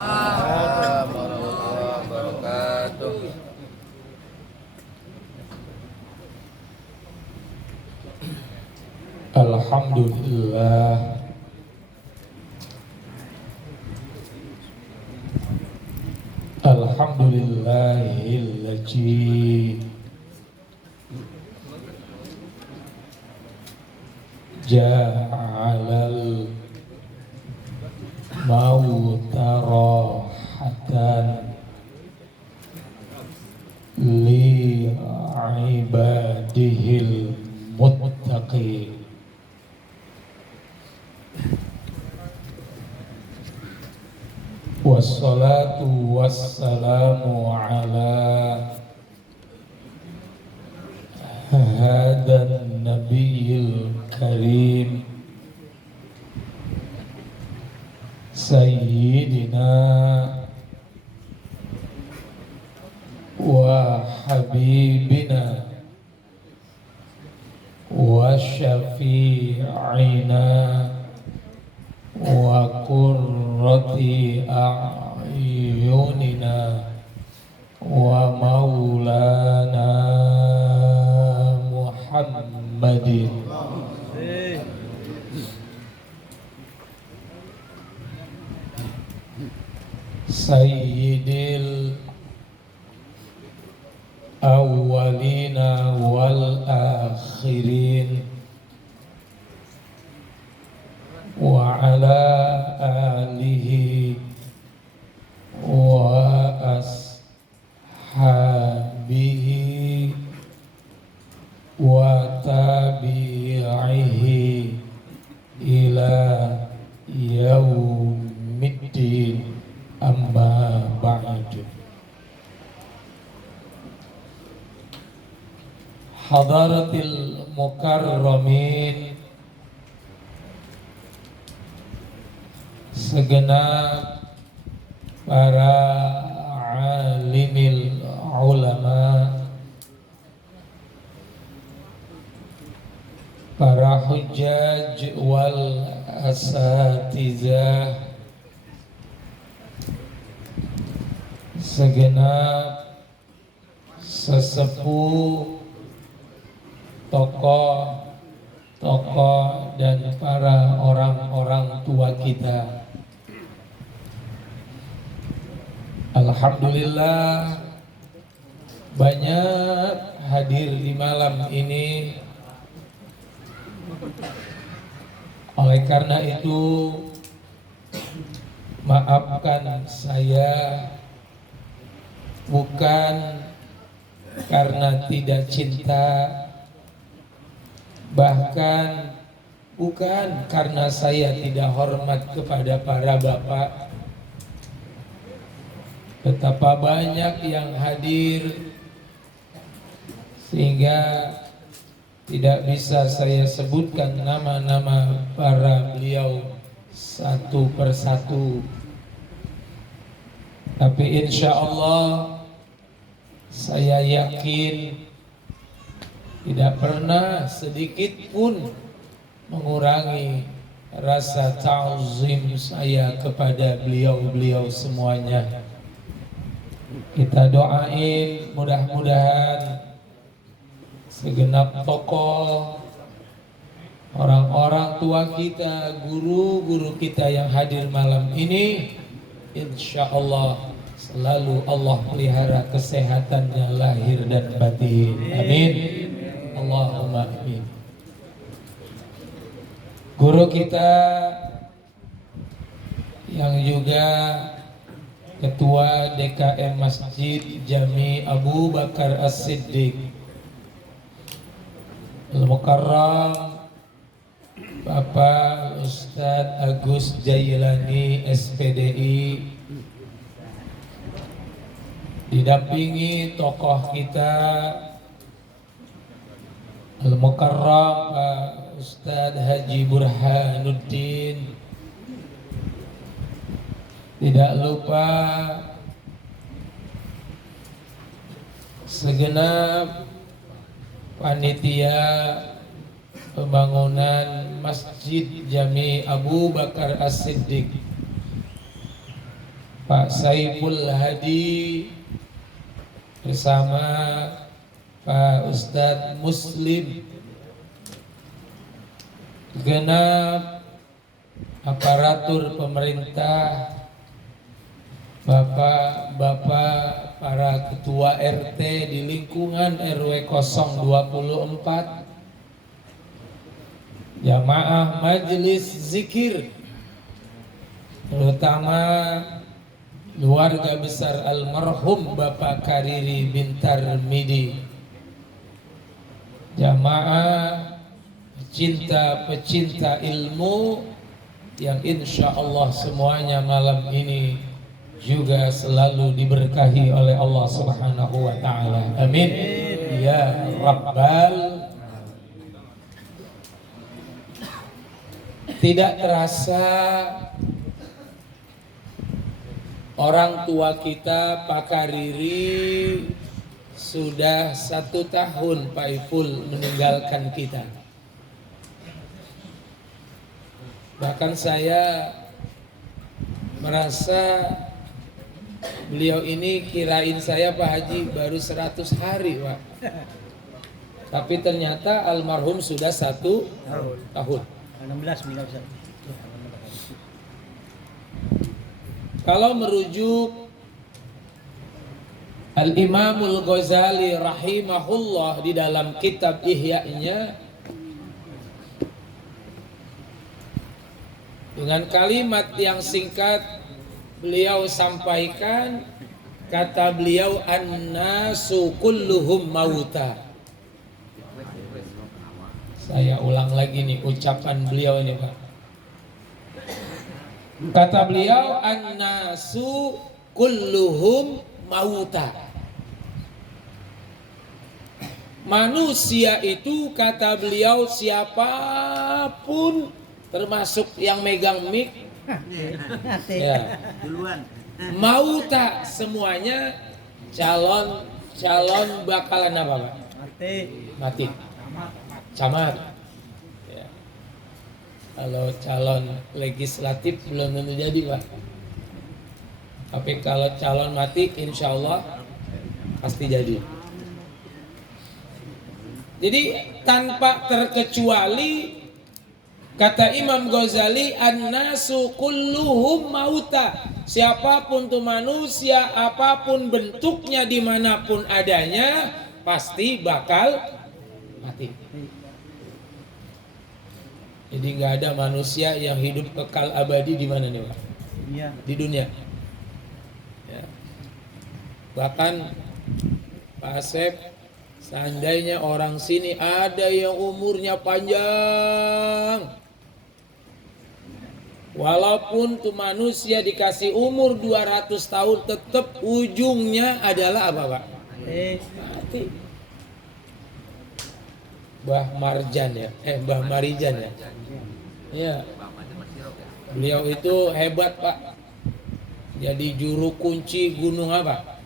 warahmatullahi wabarakatuh. Alhamdulillah, alhamdulillahilladzi ja'alal mauta rahatan li ibadihil muttaqin. Wassalatu wassalamu ala hadan nabiyil karim sayyidina wa habibina wa syafi'ina wa qurrati a'yunina wa maulana Muhammadin sayyidil awwalina wal akhirin wa ala alihi wa ashabihi wa tabi'ihi ila yaumiddin, amma ba'du. Hadaratil mukarramin, segenap para alimil ulama, para hujjaj wal asatizah, segenap sesepuh, tokoh dan para orang-orang tua kita. Alhamdulillah banyak hadir di malam ini. Oleh karena itu, maafkan saya bukan karena tidak cinta, bahkan bukan karena saya tidak hormat kepada para bapak. Betapa banyak yang hadir sehingga tidak bisa saya sebutkan nama-nama para beliau satu persatu. Tapi insya Allah saya yakin tidak pernah sedikit pun mengurangi rasa ta'zim saya kepada beliau-beliau semuanya. Kita doain mudah-mudahan segenap tokoh, orang-orang tua kita, guru-guru kita yang hadir malam ini, insya Allah selalu Allah pelihara kesehatannya lahir dan batin. Amin. Allahumma amin. Guru kita yang juga Ketua DKM Masjid Jami Abu Bakar As-Siddiq Al-Mukarram, Bapak Ustadz Agus Jailani SPDI, didampingi tokoh kita Al-Mukarram Pak Ustadz Haji Burhanuddin. Tidak lupa segenap panitia pembangunan Masjid Jami Abu Bakar As-Siddiq, Pak Saiful Hadi bersama Pak Ustadz Muslim, genap aparatur pemerintah, bapak-bapak para ketua RT di lingkungan RW 024, jamaah majelis zikir, terutama keluarga besar almarhum Bapak Kariri Bintar Midi, jamaah pecinta ilmu yang insya Allah semuanya malam ini juga selalu diberkahi oleh Allah Subhanahu wa Ta'ala. Amin ya Rabbal. Tidak terasa orang tua kita Pak Kariri sudah 1 tahun Pak Ipul meninggalkan kita. Bahkan saya merasa beliau ini, kirain saya Pak Haji baru 100 hari Pak. Tapi ternyata almarhum sudah 1 tahun. 16 meninggal. Kalau merujuk Al-Imamul Ghazali rahimahullah di dalam kitab Ihya-nya, dengan kalimat yang singkat beliau sampaikan, kata beliau, an-nasu kulluhum mauta. Saya ulang lagi nih ucapan beliau ini Pak. Kata beliau, an-nasu kulluhum mauta. Manusia itu, kata beliau, siapapun termasuk yang megang mic ya, mauta, semuanya calon bakalan apa Pak? Mati. Camat ya. Kalau calon legislatif belum tentu jadi Pak, tapi kalau calon mati insya Allah pasti jadi. Jadi tanpa terkecuali, kata Imam Ghazali, an-nasu kulluhum mauta. Siapapun tuh manusia, apapun bentuknya, dimanapun adanya, pasti bakal mati. Jadi nggak ada manusia yang hidup kekal abadi di mana nih Pak? Iya. Di dunia. Ya. Bahkan Pak Asep, seandainya orang sini ada yang umurnya panjang, walaupun tuh manusia dikasih umur 200 tahun, tetap ujungnya adalah apa Pak? Mati. Mbah Marjan ya, Mbah Marijan ya. Iya. Beliau itu hebat Pak. Jadi juru kunci gunung apa?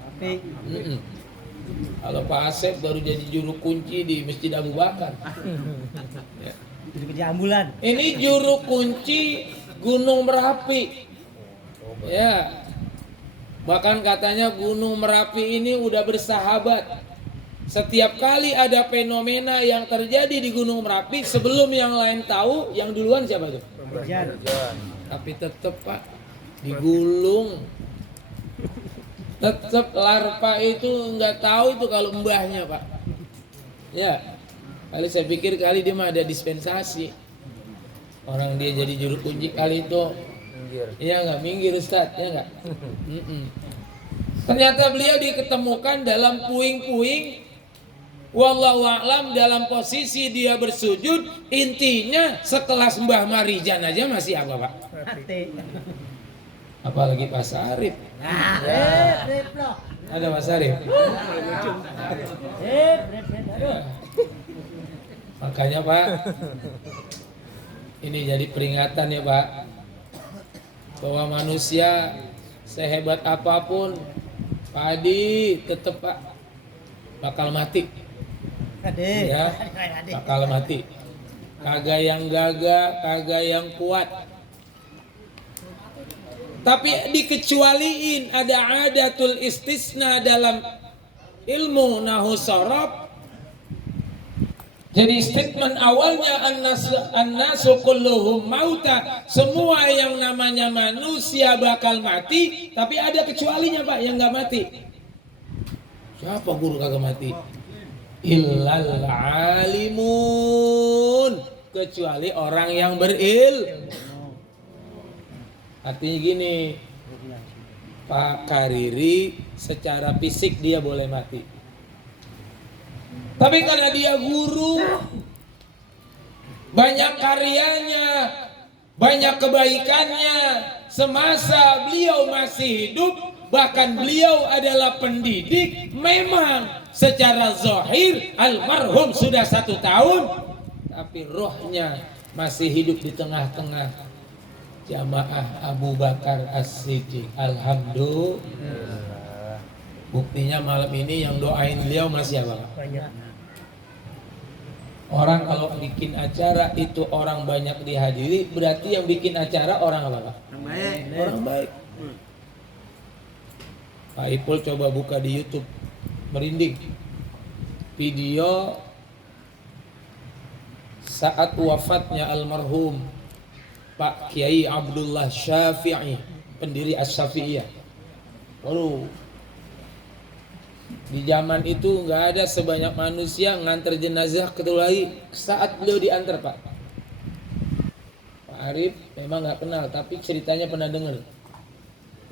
Kalau Pak Asep baru jadi juru kunci di Masjid Abu Bakar. Ya. Jadi kerja ambulan. Ini juru kunci Gunung Merapi. Ya. Bahkan katanya Gunung Merapi ini udah bersahabat. Setiap kali ada fenomena yang terjadi di Gunung Merapi, sebelum yang lain tahu, yang duluan siapa tuh? Kerjaan. Tapi tetap Pak digulung. Tetap larva itu nggak tahu itu kalau mbahnya Pak. Ya, kali saya pikir kali dia mah ada dispensasi. Orang dia jadi juru kunci kali itu. Iya nggak, minggir Ustadz, ya nggak? Ternyata beliau diketemukan dalam puing-puing. Wallahu a'lam, dalam posisi dia bersujud, intinya sekelas Mbah Marijan aja masih apa Pak? Apalagi Pak Sarif. Ada Pak Sarif. Makanya Pak, ini jadi peringatan ya Pak, bahwa manusia sehebat apapun, Pak Adi tetap Pak bakal mati. Ya, bakal mati. Kagak yang gagah, kagak yang kuat. Tapi dikecualiin, ada adatul istisna dalam ilmu nahu sorof. Jadi statement awalnya an-nasu kulluhum mauta, semua yang namanya manusia bakal mati, tapi ada kecualinya Pak yang nggak mati. Siapa guru kagak mati? Illal alimun, kecuali orang yang berilmu. Artinya gini, Pak Kariri secara fisik dia boleh mati. Tapi karena dia guru, banyak karyanya, banyak kebaikannya, semasa beliau masih hidup, bahkan beliau adalah pendidik, memang secara zahir almarhum sudah 1 tahun, tapi rohnya masih hidup di tengah-tengah jamaah Abu Bakar As-Siddiq. Alhamdulillah. Buktinya malam ini yang doain beliau masih apa? Banyak. Orang kalau bikin acara itu orang banyak dihadiri, berarti yang bikin acara orang apa Pak? Orang baik. Orang baik. Pak Ipul coba buka di YouTube, merinding. Video saat wafatnya almarhum Pak Kiai Abdullah Syafi'i, pendiri As-Syafi'iyah. Waduh, di zaman itu nggak ada sebanyak manusia ngantar jenazah lagi saat beliau diantar Pak. Pak Arif memang nggak kenal, tapi ceritanya pernah dengar.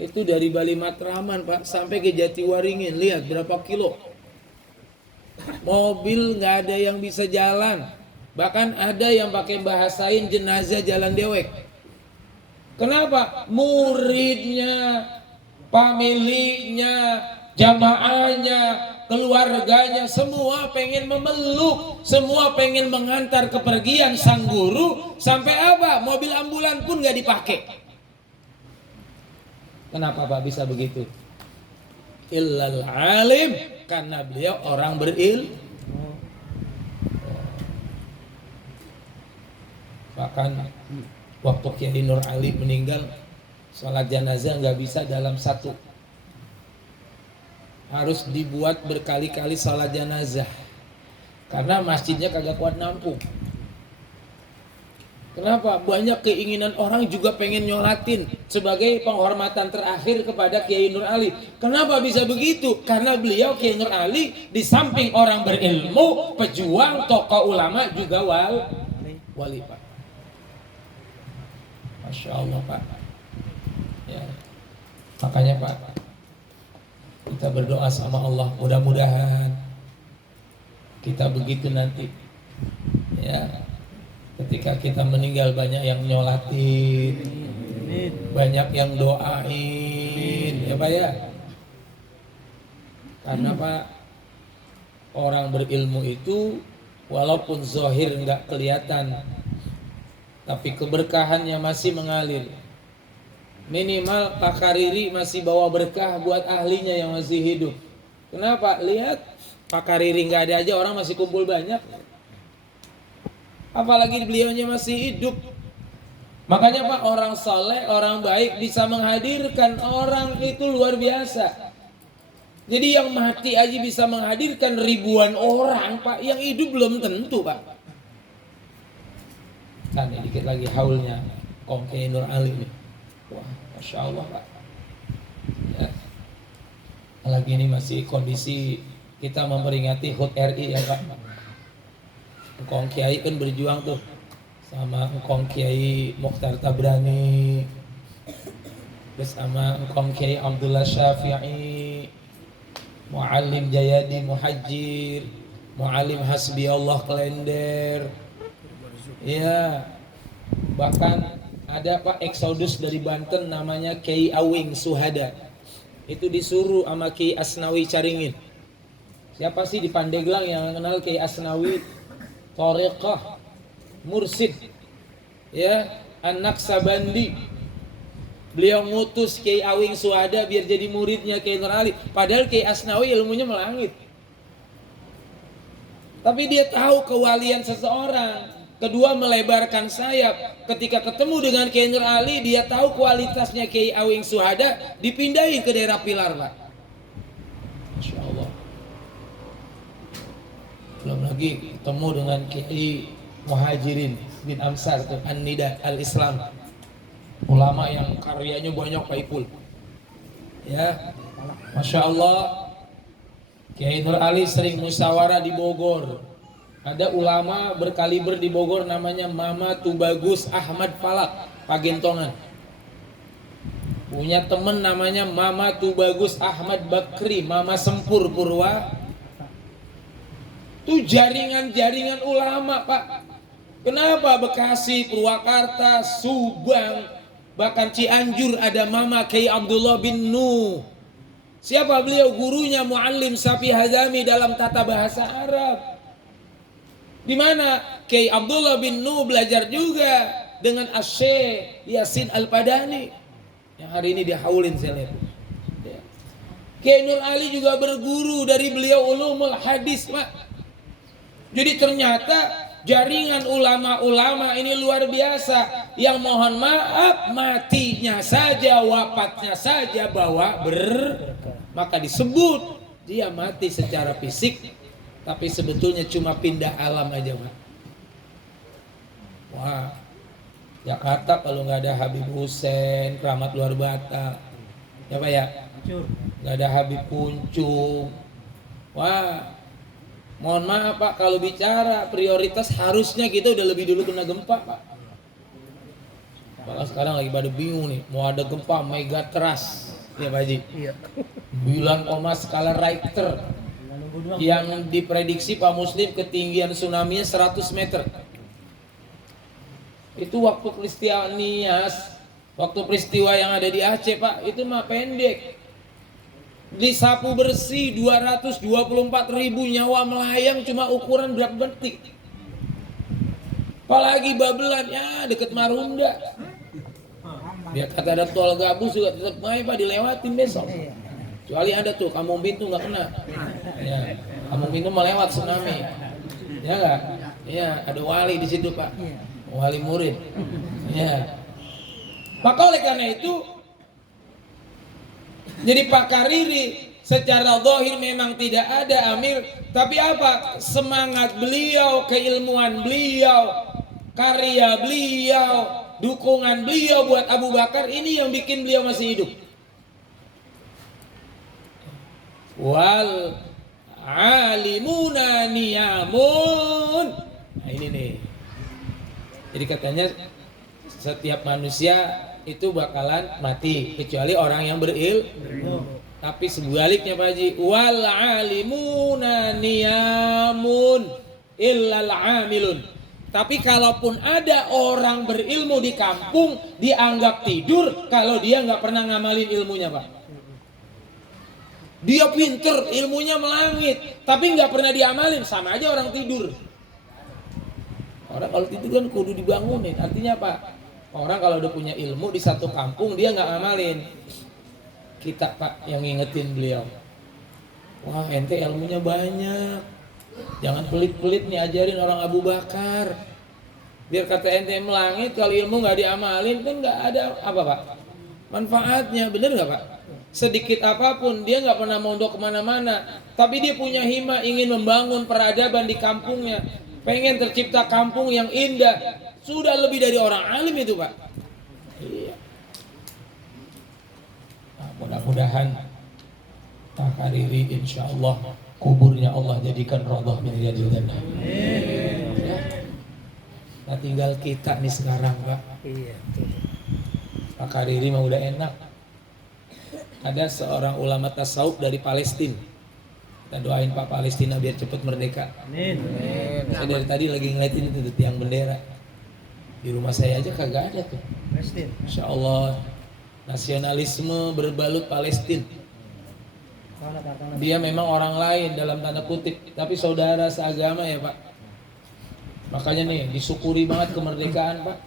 Itu dari Bali Matraman Pak sampai ke Jatiwaringin, lihat berapa kilo. Mobil nggak ada yang bisa jalan, bahkan ada yang pakai bahasain jenazah jalan dewek. Kenapa? Muridnya, familinya, jamaahnya, keluarganya semua pengen memeluk, semua pengen mengantar kepergian sang guru, sampai apa? Mobil ambulan pun nggak dipakai. Kenapa Pak bisa begitu? Illal alim, karena beliau orang berilmu. Bahkan waktu Kiai Nur Ali meninggal, sholat jenazah nggak bisa dalam satu, harus dibuat berkali-kali sholat jenazah karena masjidnya kagak kuat nampung. Kenapa? Banyak keinginan orang juga pengen nyolatin sebagai penghormatan terakhir kepada Kiai Nur Ali. Kenapa bisa begitu? Karena beliau Kiai Nur Ali di samping orang berilmu, pejuang, tokoh ulama, juga wali Pak. Masya Allah Pak. Ya. Makanya Pak, kita berdoa sama Allah, mudah-mudahan kita begitu nanti. Ya. Ketika kita meninggal banyak yang nyolatin, banyak yang doain, ya Pak ya. Karena Pak, orang berilmu itu walaupun zahir nggak kelihatan, tapi keberkahannya masih mengalir. Minimal Pak Kariri masih bawa berkah buat ahlinya yang masih hidup. Kenapa? Lihat Pak Kariri nggak ada aja orang masih kumpul banyak. Apalagi beliaunya masih hidup. Makanya Pak, orang soleh, orang baik bisa menghadirkan orang itu luar biasa. Jadi yang mati aja bisa menghadirkan ribuan orang Pak, yang hidup belum tentu Pak. Nah ini dikit lagi haulnya Kiai Nur Ali nih. Wah, Masya Allah Pak. Ya. Lagi ini masih kondisi kita memperingati HUT RI ya Pak. Engkong Kiai kan berjuang tuh sama Engkong Kiai Mokhtar Tabrani, bersama Engkong Kiai Abdullah Syafi'i, Muallim Jayadi Muhajir, Muallim Hasbi Allah Klender. Ya, bahkan ada Pak Exodus dari Banten namanya Kiai Awing Suhada. Itu disuruh sama Kiai Asnawi Caringin. Siapa sih di Pandeglang yang kenal Kiai Asnawi? Thariqah, mursid, ya, anak Sabandi. Beliau ngutus Kiai Awing Suhada biar jadi muridnya Kiai Nur Ali. Padahal Kiai Asnawi ilmunya melangit. Tapi dia tahu kewalian seseorang. Kedua, melebarkan sayap. Ketika ketemu dengan Kiai Nur Ali, dia tahu kualitasnya Kiai Awing Suhada, dipindahin ke daerah Pilar, Pak. Masya Allah. Belum lagi ketemu dengan Kiai Muhajirin bin Amsar, An-Nida Al-Islam. Ulama yang karyanya banyak, Pak Ipul. Ya, Masya Allah. Kiai Nur Ali sering musyawarah di Bogor. Ada ulama berkaliber di Bogor namanya Mama Tubagus Ahmad Falak, Pagentongan. Punya temen namanya Mama Tubagus Ahmad Bakri, Mama Sempur Purwa. Itu jaringan-jaringan ulama, Pak. Kenapa Bekasi, Purwakarta, Subang, bahkan Cianjur ada Mama Kiai Abdullah bin Nuh. Siapa beliau? Gurunya Muallim Safi Hazami dalam tata bahasa Arab. Di mana Kiai Abdullah bin Nuh belajar juga dengan Asy-Syaikh Yasin Al-Padani yang hari ini dihaulin saya lihat. Ya. Kiai Nur Ali juga berguru dari beliau ulumul hadis, Pak. Jadi ternyata jaringan ulama-ulama ini luar biasa. Yang mohon maaf matinya saja, wafatnya saja bawa maka disebut dia mati secara fisik. Tapi sebetulnya cuma pindah alam aja, Pak. Wah, Jakarta kalau nggak ada Habib Hussein, keramat luar Batak, ya Pak ya, nggak ada Habib Kuncung. Wah, mohon maaf Pak, kalau bicara prioritas harusnya kita udah lebih dulu kena gempa, Pak. Malah sekarang lagi pada bingung nih, mau ada gempa megatrust, ya Pak Haji. 9, skala Richter. Yang diprediksi Pak Muslim ketinggian tsunami-nya 100 meter. Itu waktu Kristianias, waktu peristiwa yang ada di Aceh, Pak, itu mah pendek. Disapu bersih 224.000 nyawa melayang cuma ukuran berapa detik. Apalagi Babelan, ya deket Marunda. Biar kata ada tol gabus juga tetap main Pak, dilewatin besok. Kecuali ada tuh Kampung Bintu nggak kena, ya Kampung Bintu melewat tsunami, ya nggak? Ya ada wali di situ Pak, wali murid, ya. Maka oleh karena itu, jadi Pak Kariri secara zahir memang tidak ada Amir, tapi apa? Semangat beliau, keilmuan beliau, karya beliau, dukungan beliau buat Abu Bakar ini yang bikin beliau masih hidup. Wal alimuna niyamun. Nah ini nih. Jadi katanya setiap manusia itu bakalan mati kecuali orang yang berilmu. Tapi sebaliknya Pak Haji, wal alimuna niyamun illal amilun. Tapi kalaupun ada orang berilmu di kampung dianggap tidur kalau dia nggak pernah ngamalin ilmunya, Pak. Dia pinter, ilmunya melangit, tapi nggak pernah diamalin, sama aja orang tidur. Orang kalau tidur kan kudu dibangunin. Artinya apa? Orang kalau udah punya ilmu di satu kampung dia nggak ngamalin. Kita Pak yang ngingetin beliau. Wah ente ilmunya banyak, jangan pelit-pelit nih ajarin orang Abu Bakar. Biar kata ente melangit, kalau ilmu nggak diamalin kan nggak ada apa Pak? Manfaatnya, bener nggak Pak? Sedikit apapun dia nggak pernah mondok kemana-mana, tapi dia punya hima ingin membangun peradaban di kampungnya, pengen tercipta kampung yang indah, sudah lebih dari orang alim itu Pak. Iya. Nah, mudah-mudahan Pak Kariri insya Allah kuburnya Allah jadikan raudhah min riyadil jannah. Ya. Nah tinggal kita nih sekarang Pak. Iya. Pak Kariri mah udah enak. Ada seorang ulama tasawuf dari Palestina. Kita doain Pak Palestina biar cepat merdeka. Amin. Saya dari tadi lagi ngeliatin itu tiang bendera. Di rumah saya aja kagak ada tuh. Palestina. Insya Allah nasionalisme berbalut Palestina. Dia memang orang lain dalam tanda kutip, tapi saudara seagama ya Pak. Makanya nih disyukuri banget kemerdekaan Pak.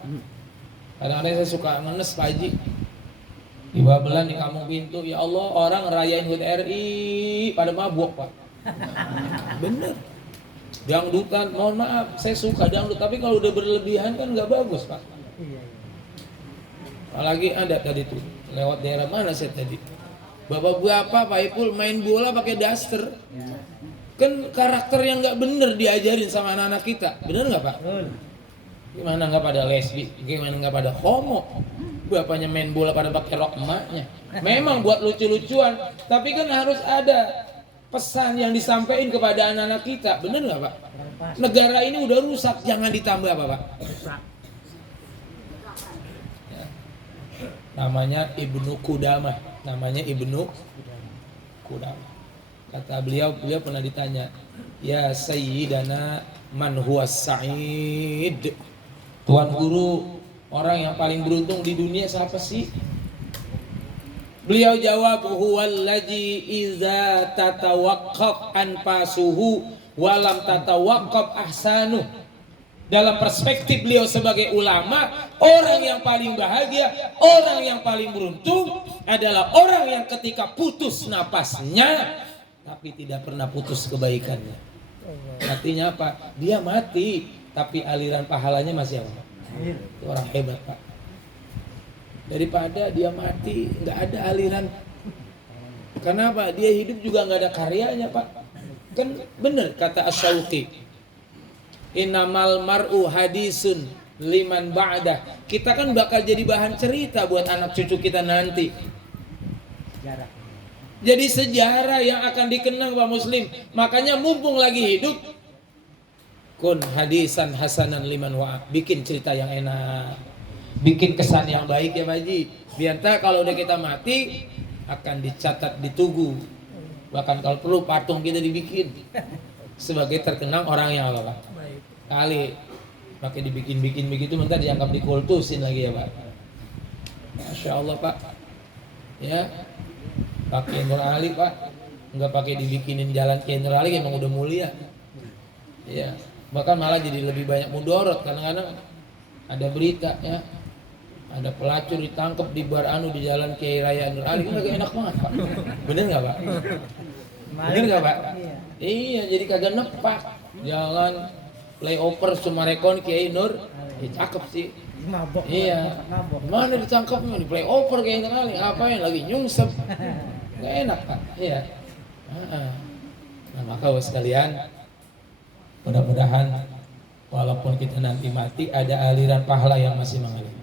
Kadang-kadang saya suka ngenes Pak Haji. Di Babelan di Kampung Bintu, ya Allah orang ngerayain HUT RI pada mabuk Pak. Bener. Dangdutan, mohon maaf, saya suka dangdut, tapi kalau udah berlebihan kan nggak bagus, Pak. Iya. Apalagi ada tadi tuh, lewat daerah mana saya tadi? Bapak-bapak, Pak Ipul main bola pakai daster. Kan karakter yang nggak bener diajarin sama anak-anak kita, bener nggak Pak? Betul. Gimana nggak pada lesbi, gimana nggak pada homo, bapaknya main bola pada pakai rok emaknya. Memang buat lucu-lucuan, tapi kan harus ada pesan yang disampaikan kepada anak-anak kita, bener nggak Pak? Negara ini udah rusak, jangan ditambah apa Pak? Ya. Namanya Ibnu Qudamah, namanya Ibnu Qudamah. Kata beliau pernah ditanya, ya Sayyidana man huwas sa'id. Tuan guru, orang yang paling beruntung di dunia siapa sih? Beliau jawab, huwallazi iza tatawaqqaf anfasuhu walam tatawaqqaf ahsanu. Dalam perspektif beliau sebagai ulama, orang yang paling bahagia, orang yang paling beruntung adalah orang yang ketika putus napasnya tapi tidak pernah putus kebaikannya. Artinya apa? Dia mati tapi aliran pahalanya masih ada. Itu orang hebat Pak. Daripada dia mati nggak ada aliran. Kenapa? Dia hidup juga nggak ada karyanya Pak. Kan bener kata As-Sawqi, innamal mar'u hadisun liman ba'dah. Kita kan bakal jadi bahan cerita buat anak cucu kita nanti. Sejarah. Jadi sejarah yang akan dikenang Pak Muslim. Makanya mumpung lagi hidup, kun hadisan hasanan liman wa'a. Bikin cerita yang enak, bikin kesan yang baik ya Pak Haji. Biar kalau udah kita mati akan dicatat di tugu. Bahkan kalau perlu patung kita dibikin sebagai terkenang orang yang apa Pak? Kali pakai dibikin begitu, bentar dianggap dikultusin lagi ya Pak. Masya Allah Pak. Ya. Pakai Nur Ali Pak, nggak pakai dibikinin jalan ke Nur Ali, emang udah mulia. Ya, bahkan malah jadi lebih banyak mudorot. Kadang-kadang ada berita ya, ada pelacur ditangkap di bar anu di jalan Kiai Raya Nur Ali, kan enak banget Pak. Bener nggak Pak? Bener nggak Pak? Iya, jadi kagak nepak. Jalan flyover Sumarekon Kiai Nur, cakep sih. Mabok. Iya. Mabok. Mana ditangkap di flyover Kiai Nur Ali? Ngapain lagi nyungsep? Nggak enak Pak, iya. Nah maka sekalian, mudah-mudahan walaupun kita nanti mati ada aliran pahala yang masih mengalir.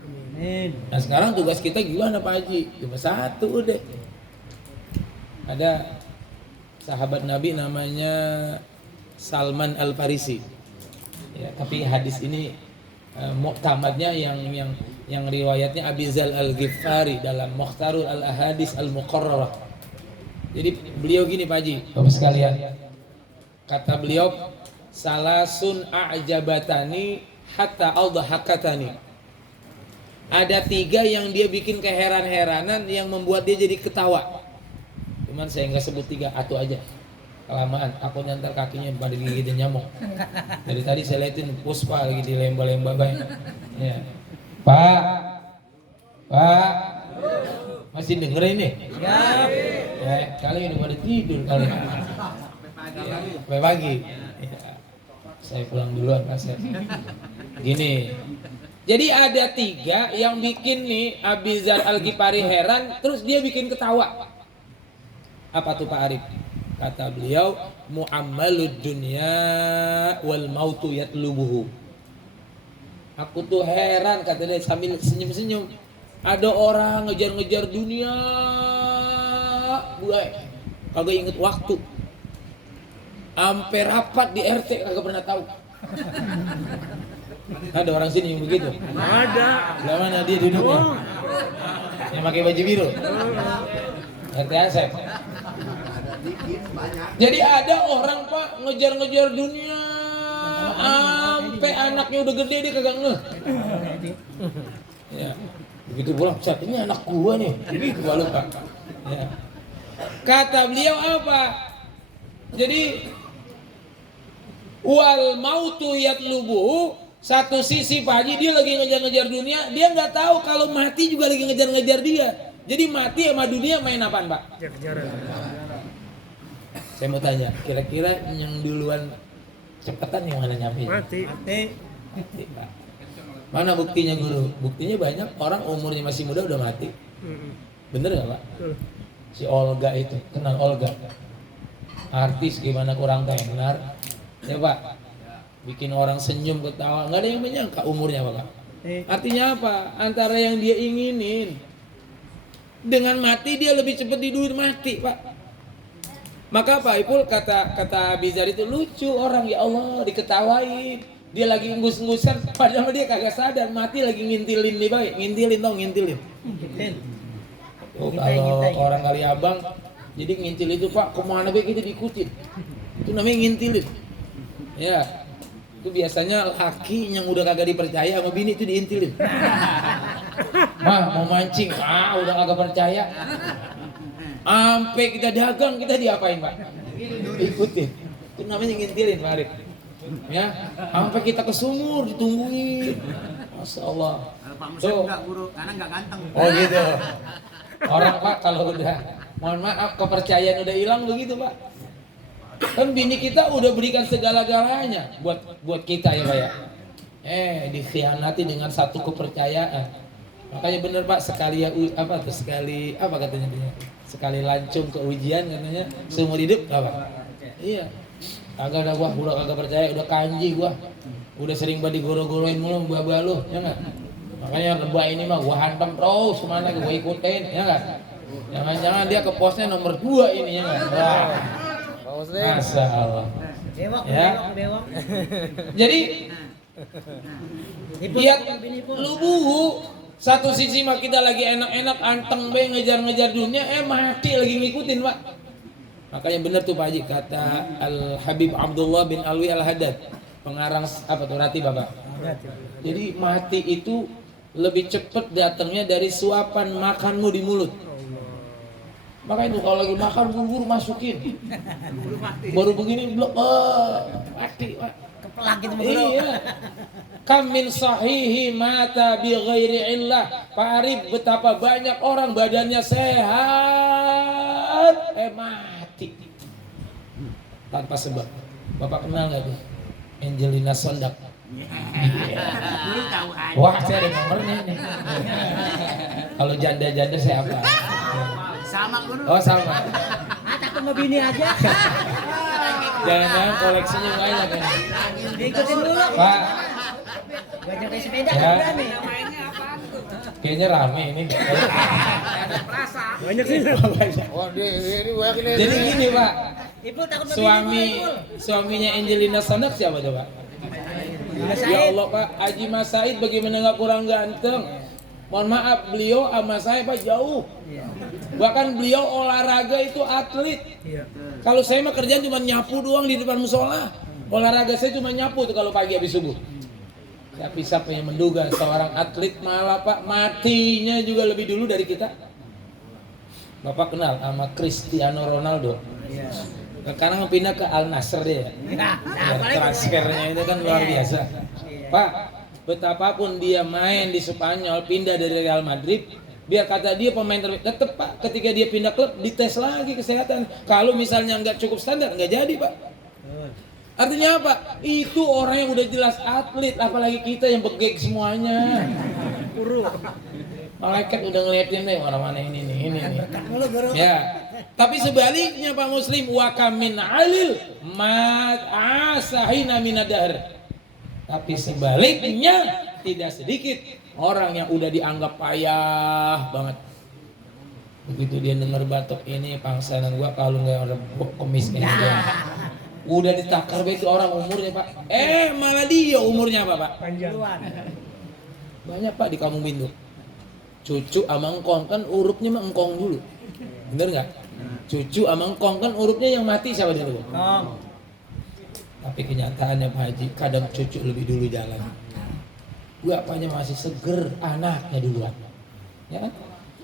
Nah sekarang tugas kita gimana Pak Haji? Cuma satu udah. Ada sahabat Nabi namanya Salman Al-Farisi. Ya, tapi hadis ini muktamadnya yang riwayatnya Abi Zal Al-Ghifari dalam Mukhtarul Al-Ahadis Al-Muqarrarah. Jadi beliau gini Pak Haji, Bapak sekalian, kata beliau, salasun a'jabatani hatta aldahakatani. Ada 3 yang dia bikin keheran-heranan yang membuat dia jadi ketawa. Cuman saya nggak sebut 3, atau aja kelamaan, aku nyantar kakinya pada gigitin nyamuk. Dari tadi saya liatin Puspa lagi di lemba-lemba banyak. Ya. Pak, masih denger ini? Ya, kali ini pada tidur kali ini. Sampai pagi. Ya. Saya pulang duluan Pak Seth. Gini. Jadi ada 3 yang bikin nih Abi Zar Al-Ghifari heran, terus dia bikin ketawa. Apa tuh Pak Arif? Kata beliau, mu'ammalud dunya wal mautu yatlubuhu. Aku tuh heran, kata dia sambil senyum-senyum. Ada orang ngejar-ngejar dunia, gue kagak inget waktu. Ampe rapat di RT kagak pernah tahu. Ada orang sini yang begitu? Ada. Lah mana dia duduknya? Yang pakai baju biru? RT Asep. Jadi ada orang Pak ngejar-ngejar dunia, sampai anaknya udah gede dia kagak ngeh. Ya, begitu pulang, ini anak gua nih, begitu baru Pak. Ya. Kata beliau apa? Jadi wal mautu yatlubuhu, satu sisi Pak Haji dia lagi ngejar-ngejar dunia, dia nggak tahu kalau mati juga lagi ngejar-ngejar dia. Jadi mati sama dunia main apaan Pak? Saya mau tanya, kira-kira yang duluan Cepetan yang mana nyampe? Mati. Mati, Pak. Mana buktinya guru? Buktinya banyak orang umurnya masih muda udah mati. Bener nggak Pak? Betul. Si Olga itu, kenal Olga? Artis gimana kurang tenar? Ya Pak, bikin orang senyum ketawa, nggak ada yang menyangka umurnya Pak. Artinya apa? Antara yang dia inginin dengan mati dia lebih cepat tidur mati Pak. Maka Pak Ipul kata Bizar itu lucu orang, ya Allah diketawain. Dia lagi nggus-ngusan padahal dia kagak sadar mati lagi ngintilin nih Pak. Ngintilin. Oh, kalau orang kali abang jadi ngintil itu Pak kemana baik kita diikutin. Itu namanya ngintilin. Ya. Itu biasanya laki yang udah kagak dipercaya sama bini itu diintilin. Mah mau mancing, udah kagak percaya. Sampai kita dagang kita diapain Pak? Ikutin. Itu namanya ngintilin Pak Arif. Ya, sampai kita ke sumur ditungguin. Masya Allah. Pak Muslim enggak guru, karena enggak ganteng. Oh gitu. Orang Pak kalau udah, mohon maaf kepercayaan udah hilang begitu Pak. Kan bini kita udah berikan segala-galanya buat kita ya Pak ya. Dikhianati dengan satu kepercayaan. Makanya bener Pak sekali apa katanya dia? Sekali lancung ke ujian katanya seumur hidup apa? Iya. Kagak ada udah kagak percaya, udah kanji gua. Udah sering banget digoro-goroin mulu buah-buah lu, ya enggak? Makanya lebah ini mah gua hantam terus kemana gua ikutin, ya enggak? Jangan-jangan dia ke posnya nomor 2 ini ya enggak? Wah. Masya Allah. Bewok. Jadi lihat lubuhu. Satu sisi mah kita lagi enak-enak anteng be ngejar-ngejar dunia, mati lagi ngikutin Pak. Makanya benar tuh Pak Haji kata Al Habib Abdullah bin Alwi Al Haddad, pengarang apa tuh Rati Bapak. Jadi mati itu lebih cepat datangnya dari suapan makanmu di mulut. Makanya itu kalau lagi makan buru-buru masukin. Baru begini blok mati Pak. Kepelak gitu Iya. Kam min sahihi mata bi ghairi illah. Pak Arif, betapa banyak orang badannya sehat mati tanpa sebab. Bapak kenal nggak tuh Angelina Sondak? Guru tahu aja. Wah, saya ada nomornya nih. Kalau janda-janda saya apa? Sama guru. Oh sama. Takut sama bini aja. Jangan-jangan koleksinya banyak kan? Ikutin dulu. Pak, Banyak naik sepeda Ya. berani. kayaknya rame ini. Banyak sih. Oh, ini banyak ini. Jadi gini Pak, Ipul takut sama bini. suaminya Angelina Sondak siapa tuh Pak? Ya Allah Pak, Haji Mas Said bagaimana nggak kurang ganteng? Mohon maaf, beliau sama saya Pak jauh. Bahkan beliau olahraga itu atlet. Kalau saya mah kerjaan cuma nyapu doang di depan musola. Olahraga saya cuma nyapu tuh kalau pagi habis subuh. Tapi siapa yang menduga seorang atlet malah Pak matinya juga lebih dulu dari kita. Bapak kenal sama Cristiano Ronaldo. Sekarang pindah ke Al Nassr dia. Transfernya itu kan luar biasa. Pak, betapapun dia main di Spanyol, pindah dari Real Madrid, biar kata dia pemain terbaik, tetap Pak, ketika dia pindah klub dites lagi kesehatan. Kalau misalnya nggak cukup standar, nggak jadi Pak. Artinya apa? Itu orang yang udah jelas atlet, apalagi kita yang begek semuanya. Malaikat udah ngeliatin deh orang mana ini nih. Ya. Tapi sebaliknya Pak Muslim, wa kamin alil ma asahina minadar. Tapi sebaliknya tidak sedikit orang yang udah dianggap payah banget. Begitu dia dengar batuk ini pangsanan gua kalau nggak orang kemiskin gitu. Udah ditakar begitu orang umurnya Pak. Malah dia umurnya apa Pak? Panjang. Banyak Pak di Kampung Bindu. Cucu sama engkong kan urupnya mah engkong dulu. Bener nggak? Cucu sama engkong kan urupnya yang mati siapa dulu? Tapi kenyataannya Pak Haji, kadang cucu lebih dulu jalan. Bapaknya masih seger, anaknya duluan. Ya kan?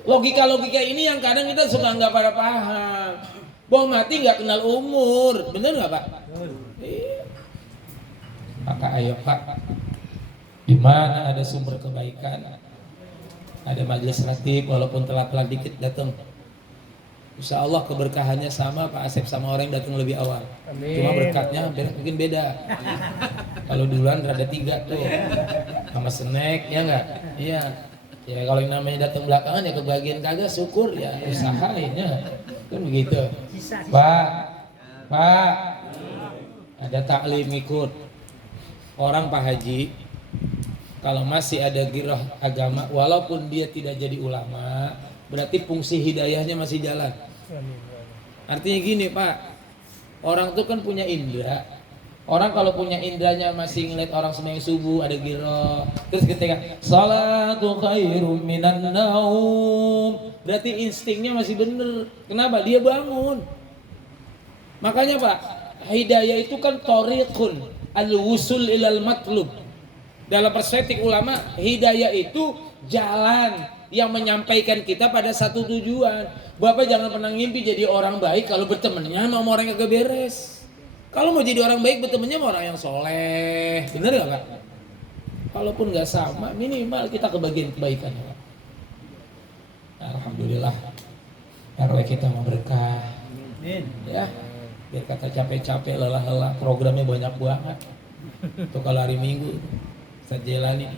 Logika-logika ini yang kadang kita suka nggak pada paham. Bahwa mati nggak kenal umur, bener nggak Pak? Iya. Maka ayo Pak, di mana ada sumber kebaikan, ada majelis ratib, walaupun telat-telat dikit datang. Insya Allah keberkahannya sama Pak Asep sama orang yang datang lebih awal. Cuma berkatnya mungkin beda. Kalau duluan rada 3 tuh, sama snack ya nggak? Iya. Ya kalau yang namanya datang belakangan ya kebagian kagak syukur ya usahain ya. Kan begitu. Pak, ada taklim ikut. Orang Pak Haji, kalau masih ada girah agama, walaupun dia tidak jadi ulama, berarti fungsi hidayahnya masih jalan. Artinya gini Pak, orang tuh kan punya indera. Orang kalau punya indranya masih ngeliat orang sembahyang subuh ada girah, terus ketika salatu khairum minan naum, berarti instingnya masih bener. Kenapa? Dia bangun. Makanya Pak, hidayah itu kan thoriqun al-wusul ilal matlub. Dalam perspektif ulama, hidayah itu jalan yang menyampaikan kita pada satu tujuan. Bapak jangan pernah ngimpi jadi orang baik kalau bertemannya sama orang yang gak beres. Kalau mau jadi orang baik bertemannya sama orang yang soleh, bener gak Pak? Kalaupun gak sama, minimal kita kebagian kebaikan ya Pak. Alhamdulillah, RW kita mau berkah. Ya, biar kata capek-capek, lelah-lelah, programnya banyak banget. Tuh kalau hari Minggu saya jalani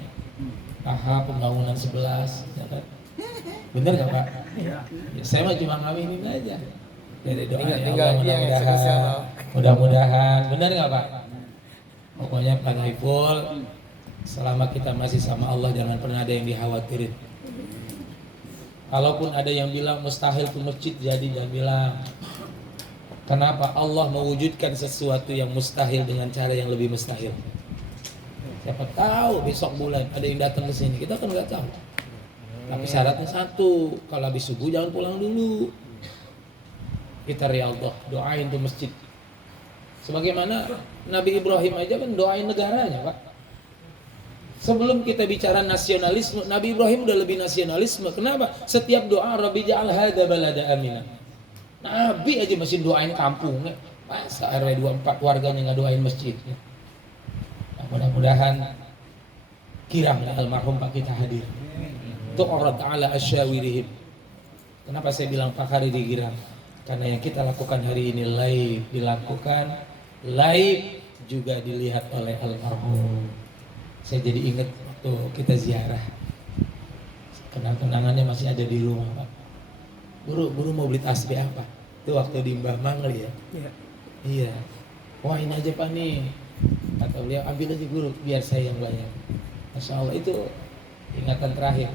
tahap pembangunan 11 ya kan? Bener gak Pak? Ya, saya mah cuma ngawinin aja dari doa ya Allah, mudah-mudahan bener gak Pak? Pokoknya Pak Naiful, selama kita masih sama Allah jangan pernah ada yang dikhawatirin. Kalaupun ada yang bilang mustahil ke masjid, jadi jangan bilang. Kenapa? Allah mewujudkan sesuatu yang mustahil dengan cara yang lebih mustahil. Siapa tahu besok bulan ada yang datang ke sini, kita kan nggak tahu. Tapi syaratnya satu, kalau habis subuh jangan pulang dulu. Kita riyadhah, doain tuh masjid. Sebagaimana Nabi Ibrahim aja kan doain negaranya Pak. Sebelum kita bicara nasionalisme, Nabi Ibrahim udah lebih nasionalisme. Kenapa? Setiap doa Rabbi ja'al hadza balada aminah. Nabi aja masih doain kampungnya. Masa RW 24 warganya nggak doain masjidnya. Nah, mudah-mudahan kiranya almarhum Pak kita hadir. Untuk Allah Ta'ala asyawirihim. Kenapa saya bilang Pak hari di Girang? Karena yang kita lakukan hari ini live dilakukan, live juga dilihat oleh almarhum. Saya jadi ingat waktu kita ziarah, kenang-kenangannya masih ada di rumah Pak. Guru mau beli tasbih apa? Itu waktu di Mbah Mangli ya? Iya. Wah ini aja Pak nih. Kata beliau ambil aja guru biar saya yang bayar. Masya Allah itu ingatan terakhir.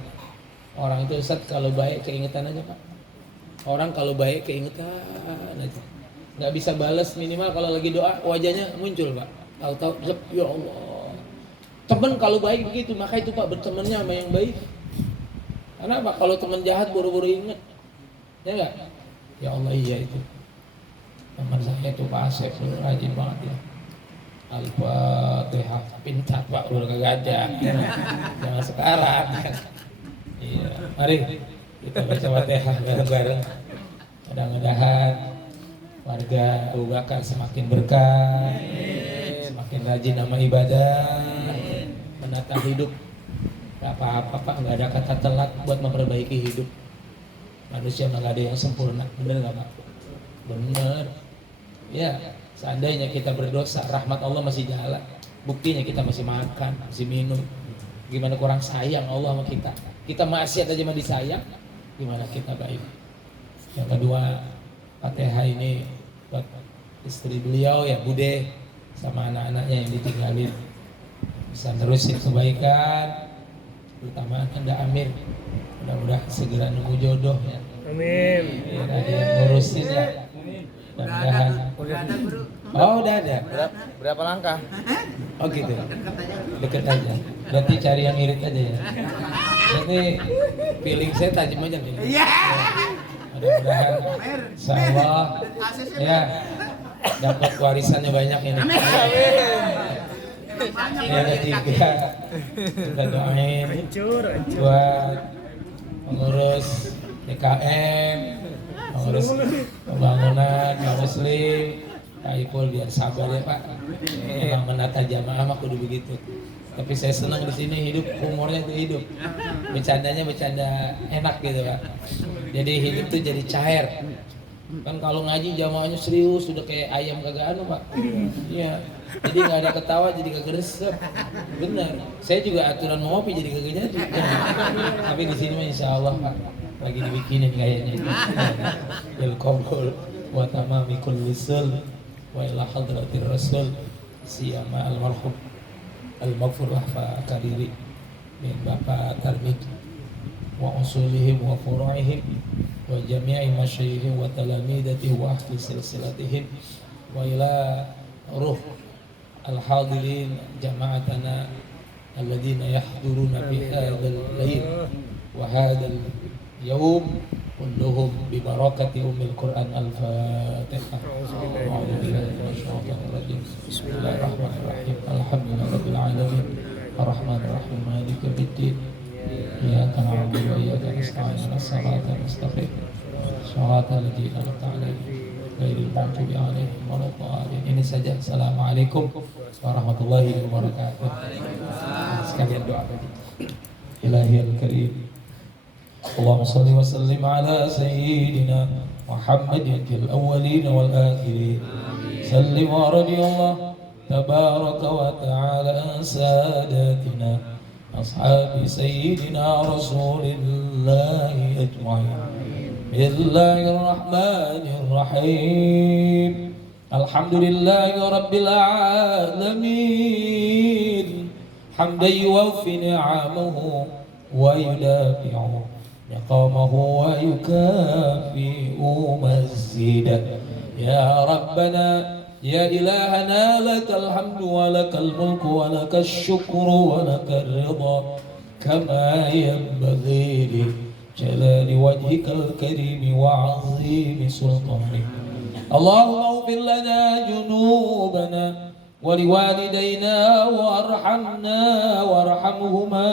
Orang itu Ustaz kalau baik keingetan aja Pak. Orang kalau baik keingetan aja. Nggak bisa balas minimal kalau lagi doa wajahnya muncul Pak. Tahu-tahu ya Allah. Teman kalau baik begitu, maka itu Pak bertemannya sama yang baik. Karena apa? Kalau teman jahat buru-buru inget, ya nggak? Ya Allah iya itu. Teman saya itu Pak Asep, rajin banget ya. Al-Fatihah, pintar Pak, udah kagak ada. Jangan sekarang. Iya, mari kita baca Fatihah bareng-bareng. Mudah-mudahan warga Abu Bakar semakin berkah, semakin rajin sama ibadah, menata hidup. Gak apa-apa Pak, gak ada kata telat buat memperbaiki hidup. Manusia gak ada yang sempurna, bener gak Pak? Bener. Ya, seandainya kita berdosa, rahmat Allah masih jalan. Buktinya kita masih makan, masih minum. Gimana kurang sayang Allah sama kita? Kita maksiat aja masih disayang. Gimana kita baik? Yang kedua, Fatihah ini buat istri beliau ya Bude sama anak-anaknya yang ditinggalin. Bisa terusin kebaikan, terutama Anda Amir. Mudah-mudahan segera nemu jodoh ya. Amin. Biar ada yang ngurusin ya. Mudah-mudahan. Udah ada guru. Oh udah ada. Berapa langkah? Oh gitu. Deket aja. Berarti cari yang irit aja ya. Berarti feeling saya tajam aja nih. Iya. Mudah-mudahan insyaallah ya dapat warisannya banyak ini. Yang ketiga kita doain buat pengurus DKM, pengurus pembangunan kaum muslim, Pak Ipul biar sabar ya Pak. Memang menata jamaah mah kudu begitu. Tapi saya senang di sini hidup, humornya itu hidup. Bercandanya bercanda enak gitu Pak. Jadi hidup tuh jadi cair. Kan kalau ngaji jamaahnya serius, sudah kayak ayam kagak anu Pak. Iya. Jadi nggak ada ketawa, jadi kagak resep. Benar. Saya juga aturan ngopi jadi kagak jadi. Tapi di sini mah insya Allah Pak lagi dibikinin kayaknya. Bil qabul wa tamami kulli sul wa ila hadratir rasul siyama almarhum al-maghfurlah Pak Kariri min Bapak Tarmik wa usulihim wa furu'ihim wa jami'i masyayikhim wa talamidatihi wa ahli silsilatihim wa ila ruh al-hadirin jama'atana alladhina yahduruna fi hadzal layl wa hadzal yawm kulluhum bi barakati ummil Qur'an al-Fatihah. A'udzu billahi minasyaitonir rajim. Bismillahirrahmanirrahim. Alhamdulillahirabbil alamin. Arrahmanir rahim. Maliki yaumiddin. Iyyaka na'budu wa iyyaka nasta'in. Ihdinas siratal mustaqim. Shiratal ladzina an'amta 'alaihim ghairil maghdubi 'alaihim waladdallin. Ini saja. Assalamualaikum warahmatullahi wabarakatuh. Sekalian doa tadi. Ilahiyal karim. Allahumma salli wa sallim ala sayyidina Muhammadin fil awwalin wal akhirin. Sallim wa radiyallahu tabaraka wa ta'ala an sadatina ashabi sayyidina rasulillahi ajma'in. Bismillahirrahmanirrahim. Alhamdulillahi rabbil alamin. Hamdan yuwaffi ni'amahu wa yudafi'u نقامه ويكافئ مزيدا يا ربنا يا إلهنا لك الحمد ولك الملك ولك الشكر ولك الرضا كما ينبغي لجلال وجهك الكريم وعظيم سلطانك اللهم اغفر لنا ذنوبنا ولوالدينا وارحمنا وارحمهما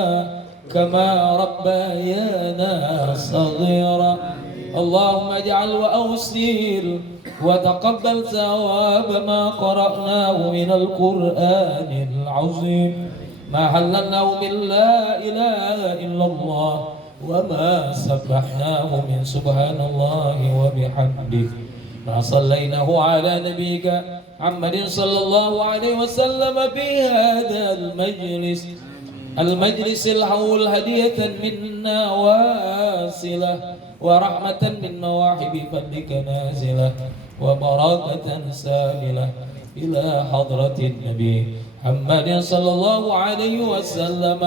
كما ربيانا صغيرا اللهم اجعل وأوصل وتقبل ثواب ما قرأناه من القرآن العظيم ما هللناه من لا إله إلا الله وما سبحناه من سبحان الله وبحمده ما صليناه على نبيك محمد صلى الله عليه وسلم في هذا المجلس الحول هدية منا واصلة ورحمة من مواهب فضلك نازلة وبركة ساملة إلى حضرة النبي محمد صلى الله عليه وسلم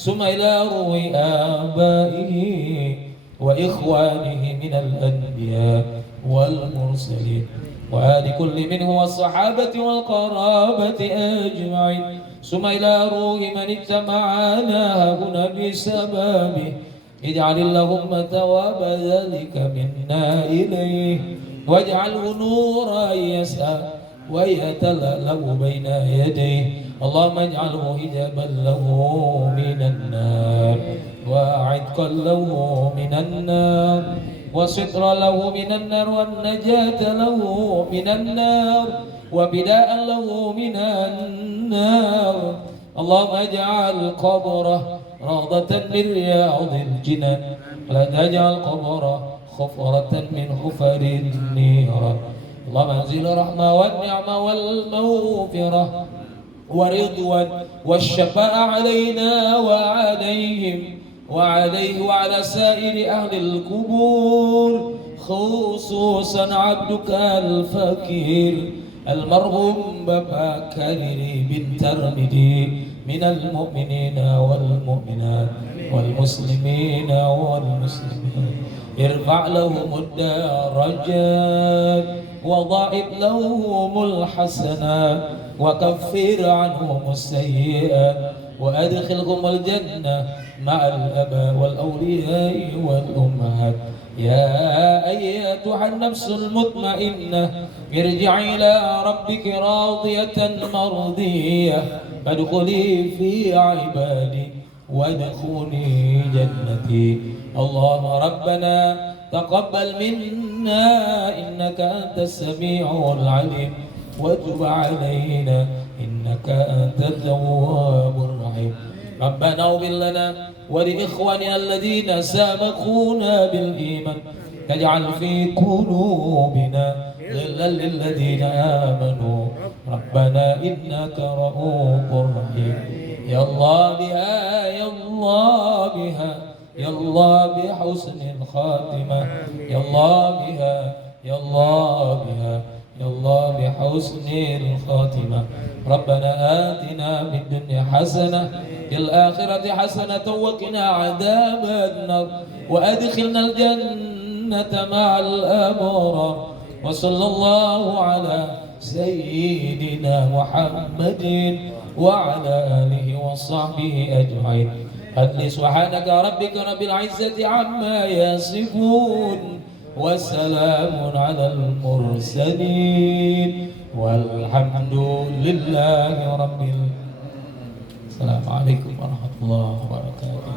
ثم إلى روح آبائه وإخوانه من الأنبياء والمرسلين وآل كل منهم والصحابة والقرابة أجمعين ثم إلى روح من اجتمعنا هنا بسببه اجعل اللهم ثواب ذلك منا إليه واجعله نورا يسعى ويتلألأ بين يديه اللهم اجعله حجابا له من النار وعتقا له من النار وسترا له من النار والنجاة له من النار وبداء له من النار اللهم اجعل قبره روضة من رياض الجنان ولا تجعل قبره خفرة من حفر النيران اللهم انزل الرحمة والنعمة والمغفرة ورضوان والشفاء علينا وعليهم وعليه وعلى سائر أهل القبور خصوصا عبدك الفقير المرحوم بابا كريري بن ترمدي من المؤمنين والمؤمنات والمسلمين والمسلمين ارفع لهم الدرجات وضاعف لهم الحسنات وكفر عنهم السيئات وأدخلهم الجنة مع الآباء والأولياء والأمهات يا أيتها النفس المطمئنة ارجعي إلى ربك راضية مرضية فادخلي في عبادي وادخلي جنتي اللهم ربنا تقبل منا إنك أنت السميع العليم وتب علينا إنك أنت التواب الرحيم. ربنا اغفر لنا ولإخواننا الذين سبقونا بالإيمان تجعل في قلوبنا غلا للذين آمنوا ربنا إنك رؤوف رحيم. يا الله بها يا الله بها يا الله بحسن الخاتمة يا الله بها يا الله بها يا الله بحسن الخاتمة. ربنا آتنا في الدنيا حسنة في الآخرة حسنة وقنا عذاب النار وأدخلنا الجنة مع الأبرار. وصلى الله على سيدنا محمد وعلى آله وصحبه أجمعين. أدل سبحانك ربك رب العزة عما يصفون وسلام على المرسلين والحمد لله رب العالمين. السلام عليكم ورحمة الله وبركاته.